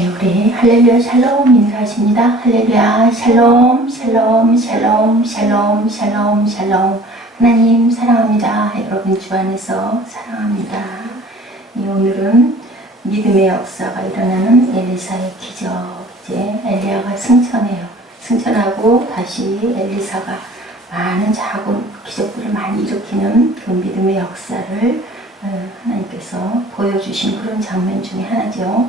네, 우리 할렐루야 샬롬 인사하십니다. 할렐루야 샬롬 샬롬 샬롬 샬롬 샬롬 샬롬. 하나님 사랑합니다. 여러분 주 안에서 사랑합니다. 오늘은 믿음의 역사가 일어나는 엘리사의 기적. 이제 엘리야가 승천해요. 승천하고 다시 엘리사가 많은 작은 기적들을 많이 일으키는 그 믿음의 역사를 하나님께서 보여주신 그런 장면 중에 하나죠.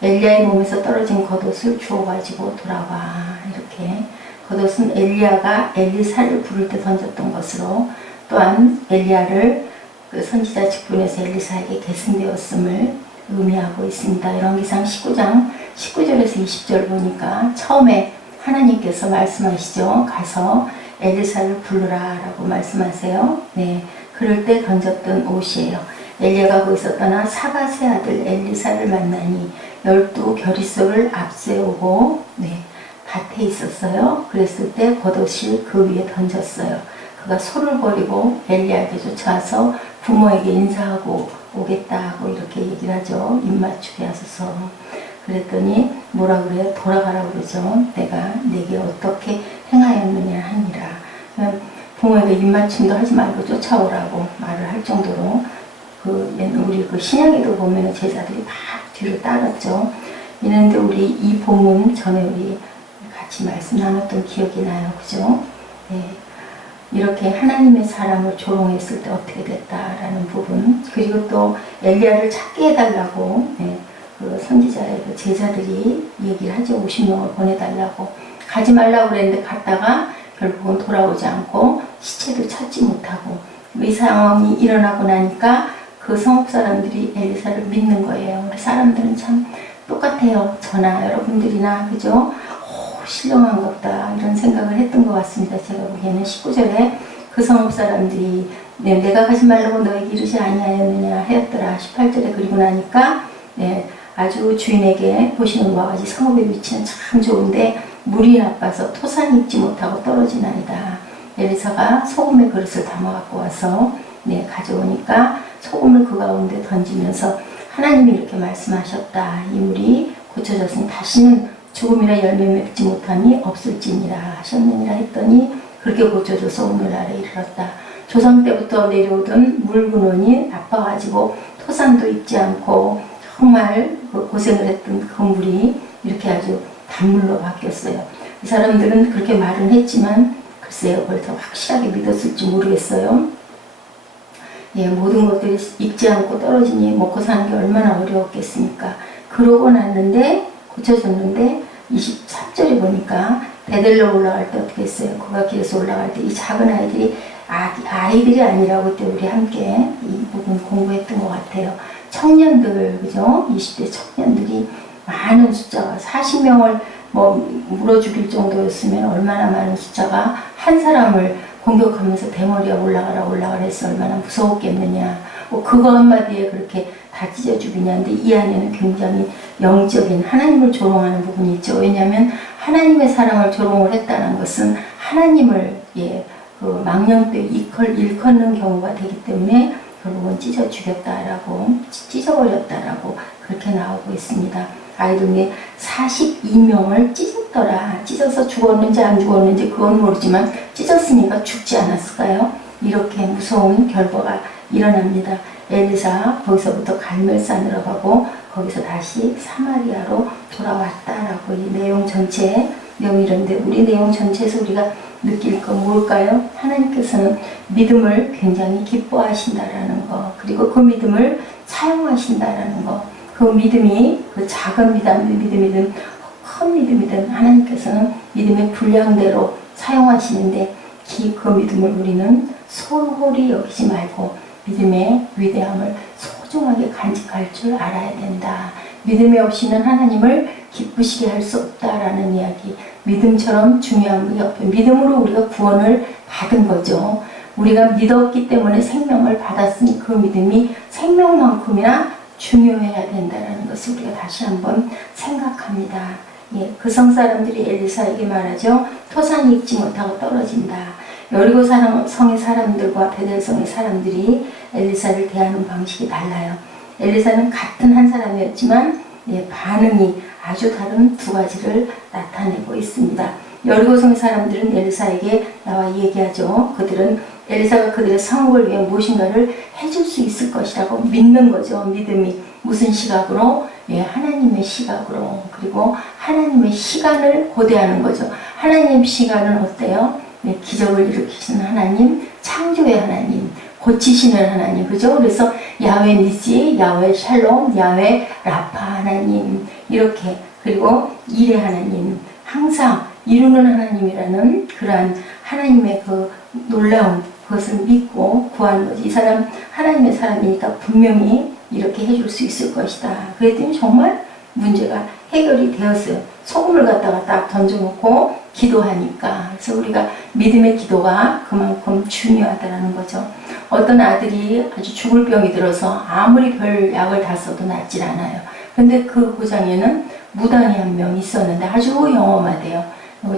엘리야의 몸에서 떨어진 겉옷을 주워가지고 돌아와. 이렇게 겉옷은 엘리야가 엘리사를 부를 때 던졌던 것으로, 또한 엘리야를 그 선지자 직분에서 엘리사에게 계승되었음을 의미하고 있습니다. 열왕기상 19장 19절에서 20절 보니까 처음에 하나님께서 말씀하시죠. 가서 엘리사를 부르라 라고 말씀하세요. 네, 그럴 때 던졌던 옷이에요. 엘리야가 거기서 떠나 사밧의 아들 엘리사를 만나니 12겨릿소를 앞세우고 밭에 있었어요. 그랬을 때 겉옷을 그 위에 던졌어요. 그가 소를 버리고 엘리야에게 쫓아와서 부모에게 인사하고 오겠다고 이렇게 얘기를 하죠. 입 맞추게 하소서. 그랬더니 뭐라 그래요? 돌아가라고 그러죠. 내가 내게 어떻게 행하였느냐 하니라. 부모에게 입맞춤도 하지 말고 쫓아오라고 말을 할 정도로 우리 그 신약에도 보면 제자들이 막 뒤를 따랐죠. 이랬는데 우리 이 본문 전에 우리 같이 말씀 나눴던 기억이 나요. 그죠? 네. 이렇게 하나님의 사람을 조롱했을 때 어떻게 됐다라는 부분, 그리고 또 엘리야를 찾게 해달라고 그 선지자의 그 제자들이 얘기를 하죠. 50명을 보내달라고. 가지 말라고 그랬는데 갔다가 결국은 돌아오지 않고 시체도 찾지 못하고, 이 상황이 일어나고 나니까 그 성읍 사람들이 엘리사를 믿는 거예요. 우리 사람들은 참 똑같아요. 저나 여러분들이나, 그죠? 신령한 것다 이런 생각을 했던 것 같습니다. 제가 보기에는 19절에 그 성읍 사람들이 내가 가지 말라고 너에게 이르지 아니하였느냐 하였더라. 18절에 그리고 나니까 아주 주인에게 보시는 바와 같이 성읍의 위치는 참 좋은데 물이 나빠서 토산이 입지 못하고 떨어지나이다. 엘리사가 소금의 그릇을 담아 갖고 와서 가져오니까 소금을 그 가운데 던지면서 하나님이 이렇게 말씀하셨다. 이 물이 고쳐졌으니 다시는 죽음이나 열매 맺지 못함이 없을지니라 하셨느니라 했더니 그렇게 고쳐져서 오늘날에 이르렀다. 조상 때부터 내려오던 물 근원이 나빠가지고 토산도 입지 않고 정말 고생을 했던 그 물이 이렇게 아주 단물로 바뀌었어요. 이 사람들은 그렇게 말은 했지만 글쎄요, 그걸 더 확실하게 믿었을지 모르겠어요. 모든 것들이 익지 않고 떨어지니 먹고 사는 게 얼마나 어려웠겠습니까? 그러고 났는데 고쳐졌는데 23절에 보니까 베델로 올라갈 때 어떻게 했어요? 그가 길에서 올라갈 때 이 작은 아이들이 아니라고 그때 우리 함께 이 부분 공부했던 것 같아요. 청년들, 그죠? 20대 청년들이 많은 숫자가 40명을 물어 죽일 정도였으면 얼마나 많은 숫자가 한 사람을 공격하면서 대머리에 올라가라 해서 얼마나 무서웠겠느냐. 그거 한마디에 그렇게 다 찢어 죽이냐는데 이 안에는 굉장히 영적인 하나님을 조롱하는 부분이 있죠. 왜냐하면 하나님의 사람을 조롱을 했다는 것은 하나님을 그 망령되이 일컫는 경우가 되기 때문에 결국은 찢어 죽였다라고, 찢어버렸다라고 그렇게 나오고 있습니다. 아이들이 42명을 찢었더라. 찢어서 죽었는지 안 죽었는지 그건 모르지만 찢었으니까 죽지 않았을까요? 이렇게 무서운 결과가 일어납니다. 엘리사 거기서부터 갈멜산으로 가고 거기서 다시 사마리아로 돌아왔다라고 이 내용 전체에 내용이 이런데, 우리 내용 전체에서 우리가 느낄 건 뭘까요? 하나님께서는 믿음을 굉장히 기뻐하신다라는 거, 그리고 그 믿음을 사용하신다라는 거, 그 믿음이 그 작은 믿음이든 큰 믿음이든 하나님께서는 믿음의 분량대로 사용하시는데 그 믿음을 우리는 소홀히 여기지 말고 믿음의 위대함을 소중하게 간직할 줄 알아야 된다. 믿음이 없이는 하나님을 기쁘시게 할 수 없다라는 이야기. 믿음처럼 중요한 게 없고, 믿음으로 우리가 구원을 받은 거죠. 우리가 믿었기 때문에 생명을 받았으니 그 믿음이 생명만큼이나 중요해야 된다는 것을 우리가 다시 한번 생각합니다. 그 성사람들이 엘리사에게 말하죠. 토산이 익지 못하고 떨어진다. 여리고 성의 사람들과 베델성의 사람들이 엘리사를 대하는 방식이 달라요. 엘리사는 같은 한 사람이었지만 반응이 아주 다른 두 가지를 나타내고 있습니다. 여리고성 사람들은 엘리사에게 나와 얘기하죠. 그들은 엘리사가 그들의 상업을 위해 무엇인가를 해줄 수 있을 것이라고 믿는 거죠. 믿음이 무슨 시각으로? 하나님의 시각으로. 그리고 하나님의 시간을 고대하는 거죠. 하나님 시간은 어때요? 기적을 일으키시는 하나님, 창조의 하나님, 고치시는 하나님, 그죠? 그래서 야훼 니시, 야훼 샬롬, 야훼 라파 하나님, 이렇게. 그리고 일의 하나님, 항상 이루는 하나님이라는 그러한 하나님의 그 놀라운 그것을 믿고 구하는 거지. 이 사람 하나님의 사람이니까 분명히 이렇게 해줄 수 있을 것이다. 그랬더니 정말 문제가 해결이 되었어요. 소금을 갖다가 딱 던져놓고 기도하니까. 그래서 우리가 믿음의 기도가 그만큼 중요하다는 거죠. 어떤 아들이 아주 죽을 병이 들어서 아무리 별 약을 다 써도 낫질 않아요. 근데 그 고장에는 무당이 한 명 있었는데 아주 영험하대요.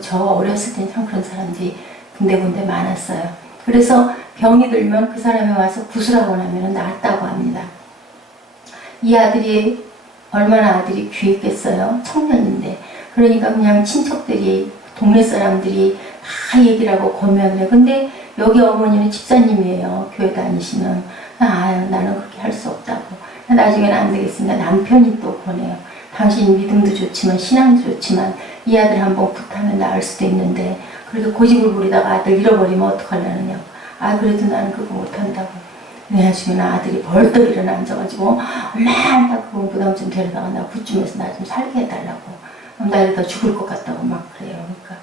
저 어렸을 땐 참 그런 사람들이 군데군데 많았어요. 그래서 병이 들면 그 사람이 와서 구슬하고 나면 낫다고 합니다. 이 아들이 얼마나 아들이 귀했겠어요. 청년인데. 그러니까 그냥 친척들이 동네 사람들이 다 얘기를 하고 권면을 해. 근데 여기 어머니는 집사님이에요. 교회 다니시는. 나는 그렇게 할 수 없다고. 나중에는 안 되겠습니다. 남편이 또 권해요. 당신 믿음도 좋지만 신앙도 좋지만 이 아들 한번 굿하면 나을 수도 있는데 그렇게 고집을 부리다가 아들 잃어버리면 어떡하려느냐고. 그래도 나는 그거 못한다고. 나중에는 아들이 벌떡 일어나 앉아가지고 엄마 나 그거 부담 좀 데려다가 나 굿좀해서 나 좀 살게 해달라고. 나 이러다 죽을 것 같다고 막 그래요. 그러니까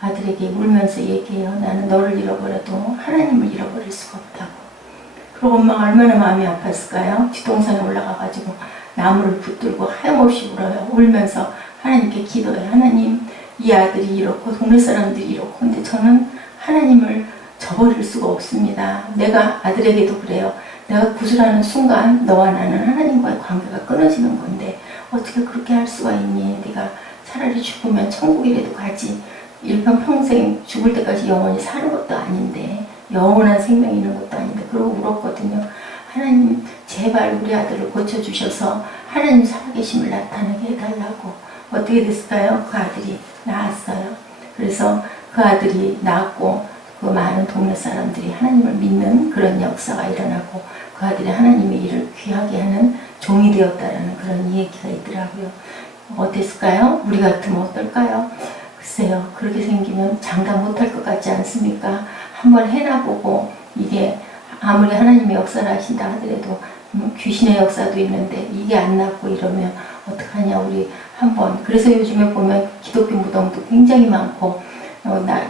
아들에게 울면서 얘기해요. 나는 너를 잃어버려도 하나님을 잃어버릴 수가 없다고. 그리고 엄마가 얼마나 마음이 아팠을까요? 뒷동산에 올라가가지고 나무를 붙들고 하염없이 울어요. 울면서 하나님께 기도해요. 하나님, 이 아들이 이렇고 동네 사람들이 이렇고 근데 저는 하나님을 저버릴 수가 없습니다. 내가 아들에게도 그래요. 내가 구슬하는 순간 너와 나는 하나님과의 관계가 끊어지는 건데 어떻게 그렇게 할 수가 있니? 네가 차라리 죽으면 천국이라도 가지. 일평생 죽을 때까지 영원히 사는 것도 아닌데 영원한 생명이 있는 것도 아닌데 그러고 울었거든요. 하나님 제발 우리 아들을 고쳐주셔서 하나님 살아계심을 나타나게 해달라고. 어떻게 됐을까요? 그 아들이 낳았어요. 그래서 그 아들이 낳았고 그 많은 동네 사람들이 하나님을 믿는 그런 역사가 일어나고 그 아들이 하나님의 일을 귀하게 하는 종이 되었다라는 그런 얘기가 있더라고요. 어땠을까요? 우리 같으면 어떨까요? 글쎄요. 그렇게 생기면 장담 못할 것 같지 않습니까? 한번 해나보고 이게 아무리 하나님의 역사를 하신다 하더라도 귀신의 역사도 있는데 이게 안 낫고 이러면 어떡하냐 우리 한번. 그래서 요즘에 보면 기독교 무덤도 굉장히 많고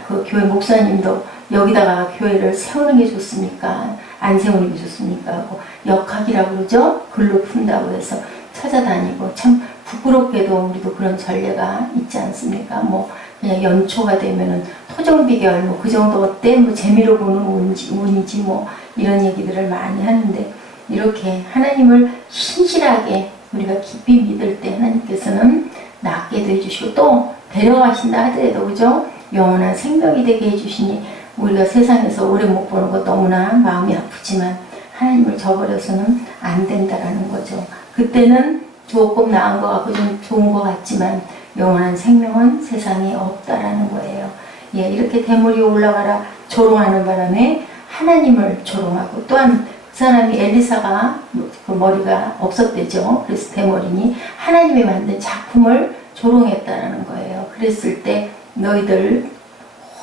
그 교회 목사님도 여기다가 교회를 세우는 게 좋습니까? 안 세우는 게 좋습니까? 하고 역학이라고 그러죠? 글로 푼다고 해서 찾아다니고 참 부끄럽게도 우리도 그런 전례가 있지 않습니까? 뭐 그냥 연초가 되면은 토정비결 뭐 그 정도 어때? 뭐 재미로 보는 운이지 뭐 이런 얘기들을 많이 하는데 이렇게 하나님을 신실하게 우리가 깊이 믿을 때 하나님께서는 낫게도 해주시고 또 데려가신다 하더라도 그죠? 영원한 생명이 되게 해주시니 우리가 세상에서 오래 못 보는 것 너무나 마음이 아프지만 하나님을 저버려서는 안 된다라는 거죠. 그때는 조금 나은 것 같고 좀 좋은 것 같지만 영원한 생명은 세상에 없다라는 거예요. 이렇게 대머리 올라가라 조롱하는 바람에 하나님을 조롱하고 또한 그 사람이 엘리사가 그 머리가 없었대죠. 그래서 대머리니 하나님이 만든 작품을 조롱했다라는 거예요. 그랬을 때 너희들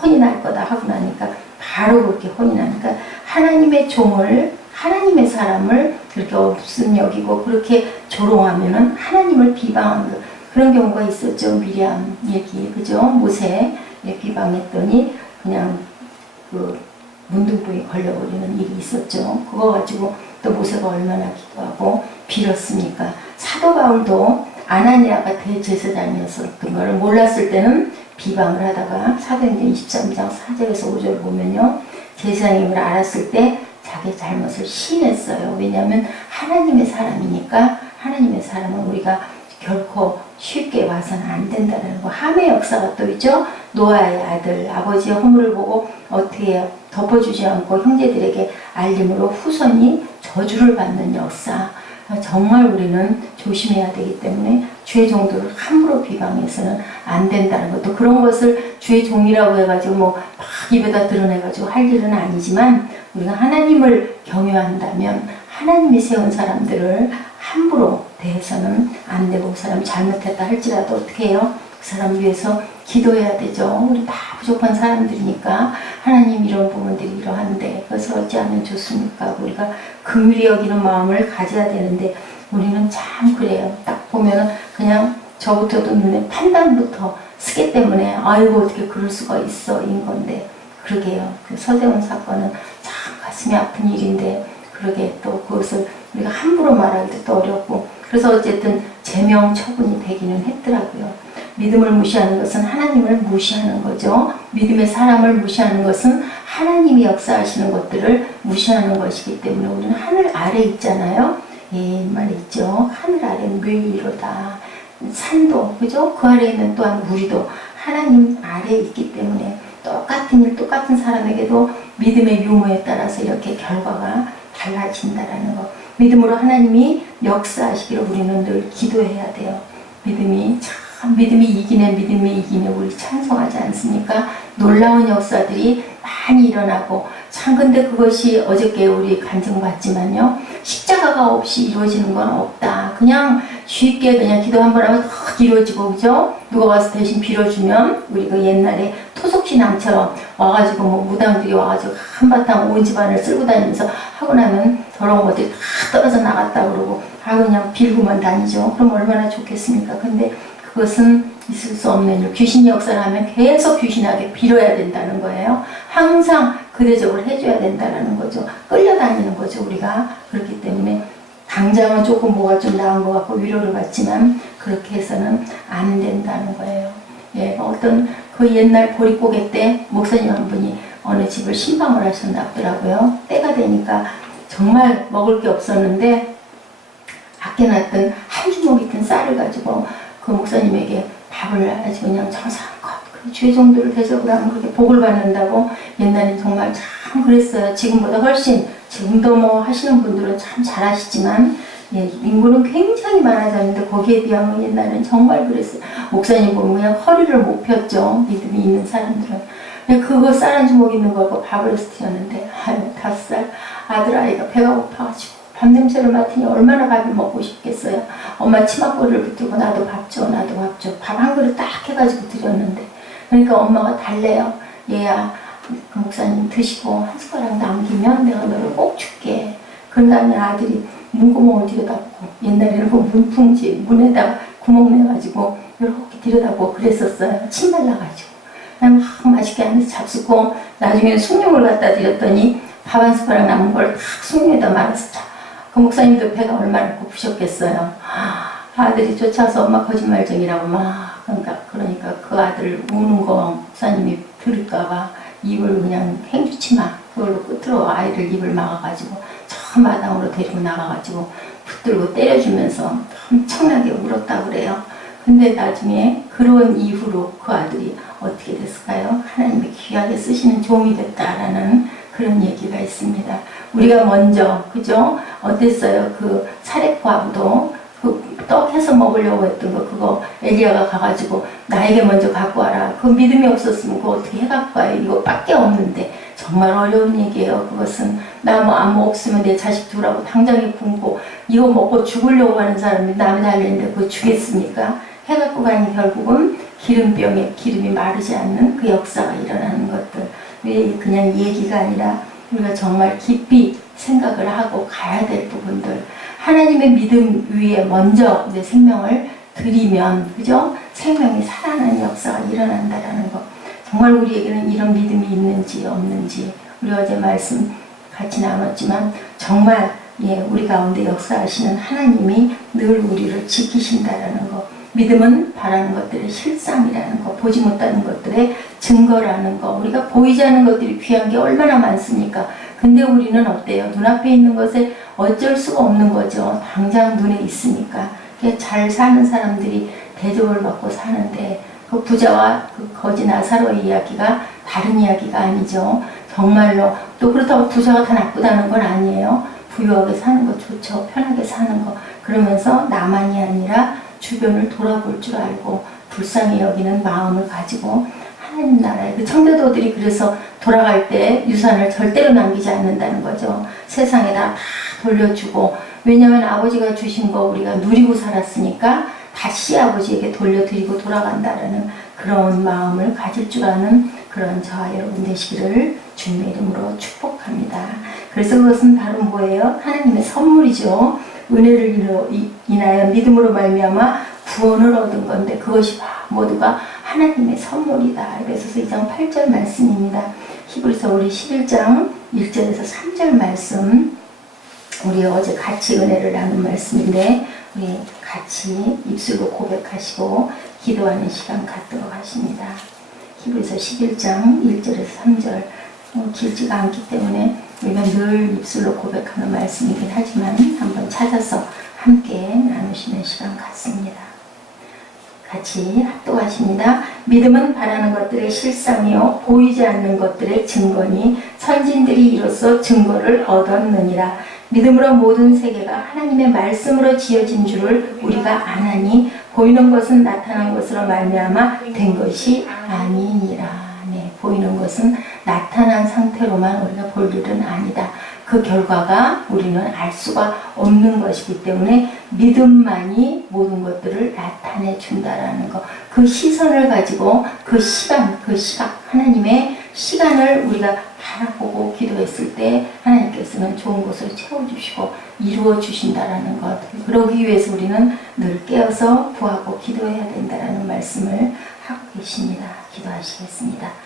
혼이 날 거다 하고 나니까 바로 그렇게 혼이 나니까 하나님의 종을 하나님의 사람을 그렇게 없음 여기고 그렇게 조롱하면은 하나님을 비방하는 그런 경우가 있었죠. 미리암 얘기 그죠? 모세 비방했더니 그냥 그 문둥병에 걸려버리는 일이 있었죠. 그거 가지고 또 모세가 얼마나 기도하고 빌었습니까? 사도 바울도 아나니아가 대제사장이었던 것을 몰랐을 때는 비방을 하다가 사도행전 23장 4절에서 5절 보면요. 제사장임을 알았을 때 자기 잘못을 시인했어요. 왜냐하면 하나님의 사람이니까 하나님의 사람은 우리가 결코 쉽게 와서는 안 된다는 거. 함의 역사가 또 있죠. 노아의 아들 아버지의 허물을 보고 어떻게 해요? 덮어주지 않고 형제들에게 알림으로 후손이 저주를 받는 역사. 정말 우리는 조심해야 되기 때문에 주의 종들을 함부로 비방해서는 안 된다는 것도, 그런 것을 주의 종이라고 해가지고 막 입에다 드러내가지고 할 일은 아니지만, 우리가 하나님을 경외한다면 하나님이 세운 사람들을 함부로 대해서는 안 되고, 그 사람 잘못했다 할지라도 어떻게 해요? 그 사람 위해서 기도해야 되죠. 우리 다 부족한 사람들이니까 하나님 이런 부분들이 이러한데 그것을 어찌하면 좋습니까? 우리가 긍휼히 여기는 마음을 가져야 되는데 우리는 참 그래요. 딱 보면은 그냥 저부터도 눈에 판단부터 쓰기 때문에 아이고 어떻게 그럴 수가 있어 인 건데, 그러게요. 그 서대원 사건은 참 가슴이 아픈 일인데 그러게 또 그것을 우리가 함부로 말하기도 또 어렵고, 그래서 어쨌든 제명 처분이 되기는 했더라고요. 믿음을 무시하는 것은 하나님을 무시하는 거죠. 믿음의 사람을 무시하는 것은 하나님이 역사하시는 것들을 무시하는 것이기 때문에, 우리는 하늘 아래 있잖아요. 예, 말 있죠. 하늘 아래는 묘이로다. 산도, 그죠? 그 아래에 있는 또한 우리도 하나님 아래에 있기 때문에 똑같은 일, 똑같은 사람에게도 믿음의 유무에 따라서 이렇게 결과가 달라진다라는 거. 믿음으로 하나님이 역사하시기를 우리는 늘 기도해야 돼요. 믿음이 이기네, 믿음이 이기네, 우리 찬송하지 않습니까? 놀라운 역사들이 많이 일어나고, 참 근데 그것이 어저께 우리 간증받지만요, 십자가가 없이 이루어지는 건 없다. 그냥 쉽게 그냥 기도 한 번 하면 탁 이루어지고, 그죠? 누가 와서 대신 빌어주면, 우리 그 옛날에 토속신앙처럼 와가지고 무당들이 와가지고 한바탕 온 집안을 쓸고 다니면서 하고 나면 더러운 것들이 다 떨어져 나갔다 그러고 그냥 빌고만 다니죠. 그럼 얼마나 좋겠습니까? 근데 그것은 있을 수 없는 일. 귀신이 역사를 하면 계속 귀신에게 빌어야 된다는 거예요. 항상 그대적으로 해줘야 된다는 거죠. 끌려다니는 거죠, 우리가. 그렇기 때문에 당장은 조금 뭐가 좀 나은 것 같고 위로를 받지만 그렇게 해서는 안 된다는 거예요. 예, 어떤 그 옛날 보릿고개 때 목사님 한 분이 어느 집을 신방을 하셨더라고요. 때가 되니까 정말 먹을 게 없었는데 아껴놨던 한 주먹이 든 쌀을 가지고 그 목사님에게 밥을 아주 그냥 정성껏 그 주의 종들을 대접을 하면 그렇게 복을 받는다고. 옛날엔 정말 참 그랬어요. 지금보다 훨씬, 지금도 뭐 하시는 분들은 참 잘하시지만 예, 인구는 굉장히 많아졌는데 거기에 비하면 옛날엔 정말 그랬어요. 목사님 보면 그냥 허리를 못 폈죠. 믿음이 있는 사람들은. 그거 쌀 한 주먹 있는 거 밥을 해서 튀었는데, 아유, 5살 아들아이가 배가 고파가지고 밥냄새를 맡으니 얼마나 밥을 먹고 싶겠어요. 엄마 치맛거리를 붙들고 나도 밥 줘, 나도 밥 줘. 밥 한 그릇 딱 해가지고 드렸는데, 그러니까 엄마가 달래요. 얘야, 그 목사님 드시고 한 숟가락 남기면 내가 너를 꼭 줄게. 그런 다음에 아들이 문구멍을 들여다보고, 옛날에는 그 문풍지 문에다가 구멍 내가지고 이렇게 들여다보고 그랬었어요. 침 발라가지고. 막 맛있게 하면서 잡수고, 나중에 숭늉을 갖다 드렸더니 밥 한 숟가락 남은 걸 탁 숭늉에다 말아서 자. 그 목사님도 배가 얼마나 고프셨겠어요. 아들이 쫓아서 엄마 거짓말쟁이라고 막, 그러니까 그 아들 우는 거 목사님이 들을까봐 입을 그냥 행주치마 그걸로 끝으로 아이를 입을 막아가지고 저 마당으로 데리고 나가가지고 붙들고 때려주면서 엄청나게 울었다 그래요. 근데 나중에 그런 이후로 그 아들이 어떻게 됐을까요? 하나님이 귀하게 쓰시는 종이 됐다라는 그런 얘기가 있습니다. 우리가 먼저, 그죠? 어땠어요? 그 사렙과부도 그 떡 해서 먹으려고 했던 거, 그거 엘리야가 가가지고 나에게 먼저 갖고 와라. 그 믿음이 없었으면 그거 어떻게 해갖고 와요? 이거밖에 없는데. 정말 어려운 얘기예요. 그것은 나 뭐 안 먹었으면 내 자식 두라고 당장에 굶고 이거 먹고 죽으려고 하는 사람이 남이 달렸는데 그거 주겠습니까? 해갖고 가니 결국은 기름병에 기름이 마르지 않는 그 역사가 일어나는 것들. 그냥 얘기가 아니라 우리가 정말 깊이 생각을 하고 가야 될 부분들. 하나님의 믿음 위에 먼저 내 생명을 드리면, 그죠? 생명이 살아나는 역사가 일어난다라는 거. 정말 우리에게는 이런 믿음이 있는지 없는지, 우리 어제 말씀 같이 나눴지만 정말 예, 우리 가운데 역사하시는 하나님이 늘 우리를 지키신다라는 거. 믿음은 바라는 것들의 실상이라는 거, 보지 못하는 것들의 증거라는 거. 우리가 보이지 않는 것들이 귀한 게 얼마나 많습니까? 근데 우리는 어때요? 눈앞에 있는 것에 어쩔 수가 없는 거죠. 당장 눈에 있으니까. 잘 사는 사람들이 대접을 받고 사는데 그 부자와 그 거지 나사로의 이야기가 다른 이야기가 아니죠. 정말로. 또 그렇다고 부자가 다 나쁘다는 건 아니에요. 부유하게 사는 거 좋죠. 편하게 사는 거. 그러면서 나만이 아니라 주변을 돌아볼 줄 알고 불쌍히 여기는 마음을 가지고 하나님 나라에 그 청교도들이 그래서 돌아갈 때 유산을 절대로 남기지 않는다는 거죠. 세상에다 다 돌려주고, 왜냐하면 아버지가 주신 거 우리가 누리고 살았으니까 다시 아버지에게 돌려드리고 돌아간다라는 그런 마음을 가질 줄 아는 그런 저와 여러분 되시기를 주님의 이름으로 축복합니다. 그래서 그것은 바로 뭐예요? 하나님의 선물이죠. 은혜를 인하여 믿음으로 말미암아 구원을 얻은 건데 그것이 모두가 하나님의 선물이다. 그래서 2장 8절 말씀입니다. 히브리서 우리 11장 1절에서 3절 말씀, 우리 어제 같이 은혜를 나눈 말씀인데 우리 같이 입술로 고백하시고 기도하는 시간 갖도록 하십니다. 히브리서 11장 1절에서 3절, 길지가 않기 때문에 우리가 늘 입술로 고백하는 말씀이긴 하지만 한번 찾아서 함께 나누시는 시간 같습니다. 같이 합독하십니다. 믿음은 바라는 것들의 실상이요 보이지 않는 것들의 증거니 선진들이 이로써 증거를 얻었느니라. 믿음으로 모든 세계가 하나님의 말씀으로 지어진 줄을 우리가 아나니 보이는 것은 나타난 것으로 말미암아 된 것이 아니니라. 네, 보이는 것은 나타난 상태로만 우리가 볼 일은 아니다. 그 결과가 우리는 알 수가 없는 것이기 때문에 믿음만이 모든 것들을 나타내 준다라는 것. 그 시선을 가지고 그 시간, 그 시각, 하나님의 시간을 우리가 바라보고 기도했을 때 하나님께서는 좋은 것을 채워주시고 이루어 주신다라는 것. 그러기 위해서 우리는 늘 깨어서 구하고 기도해야 된다라는 말씀을 하고 계십니다. 기도하시겠습니다.